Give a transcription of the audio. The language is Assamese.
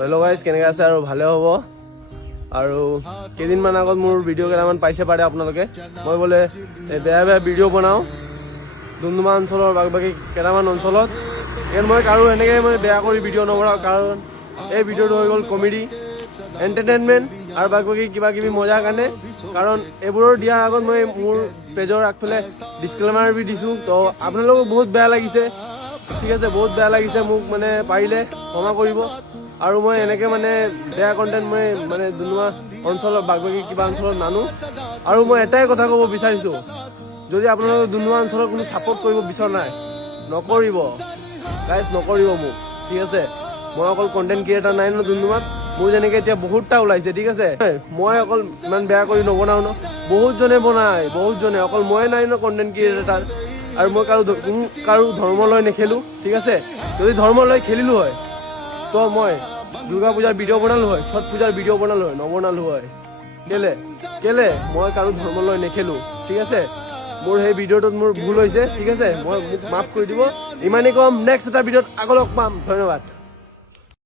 হেল্ল' গাইজ, কেনেকৈ আছে আৰু ভালে হ'ব। আৰু কেইদিনমান আগত মোৰ ভিডিঅ' কেইটামান পাইছে পাৰে আপোনালোকে। মই বোলে বেয়া বেয়া ভিডিঅ' বনাওঁ ডুমডুমা অঞ্চলৰ বাকী কেইটামান অঞ্চলত। ইয়াত মই কাৰো এনেকৈ মই বেয়া কৰি ভিডিঅ' নবনাওঁ, কাৰণ এই ভিডিঅ'টো হৈ গ'ল কমেডি এণ্টাৰটেইনমেণ্ট আৰু বাকী কিবা কিবি মজাৰ কাৰণে। কাৰণ এইবোৰৰ দিয়াৰ আগত মই মোৰ পেজৰ আগফালে ডিছক্লেমাৰ বি দিছোঁ, তো আপোনালোকক বহুত বেয়া লাগিছে, ঠিক আছে, বহুত বেয়া লাগিছে। মোক মানে পাৰিলে ক্ষমা কৰিব। আৰু মই এনেকৈ মানে বেয়া কণ্টেণ্ট মই মানে ডুমডুমা অঞ্চলৰ বাকী কিবা অঞ্চলত নানো। আৰু মই এটাই কথা ক'ব বিচাৰিছোঁ, যদি আপোনালোকে ডুমডুমা অঞ্চলত কোনো ছাপোৰ্ট কৰিব বিচৰা নাই, নকৰিব গাইজ, নকৰিব মোক, ঠিক আছে। মই অকল কণ্টেণ্ট ক্ৰিয়েটাৰ নাই ন ডুমডুমাত, মোৰ যেনেকৈ এতিয়া বহুতটা ওলাইছে, ঠিক আছে। মই অকল ইমান বেয়া কৰি নবনাওঁ ন, বহুতজনে বনায়, বহুতজনে, অকল ময়ে নাই ন কণ্টেণ্ট ক্ৰিয়েটাৰ। আৰু মই কাৰো ধৰ্ম লৈ নেখেলোঁ, ঠিক আছে। যদি ধৰ্ম লৈ খেলিলোঁ হয় তো মই দুৰ্গা পূজাৰ ভিডিঅ' বনালোঁ হয়, ছট পূজাৰ ভিডিঅ' বনালোঁ হয়, নবনালোঁ হয়। কেলে মই কাৰো ধৰ্ম লৈ নেখেলোঁ, ঠিক আছে। মোৰ সেই ভিডিঅ'টোত মোৰ ভুল হৈছে, ঠিক আছে। মোক মাফ কৰি দিব, ইমানেই কম। নেক্সট এটা ভিডিঅ'ত আকৌ লগ পাম, ধন্যবাদ।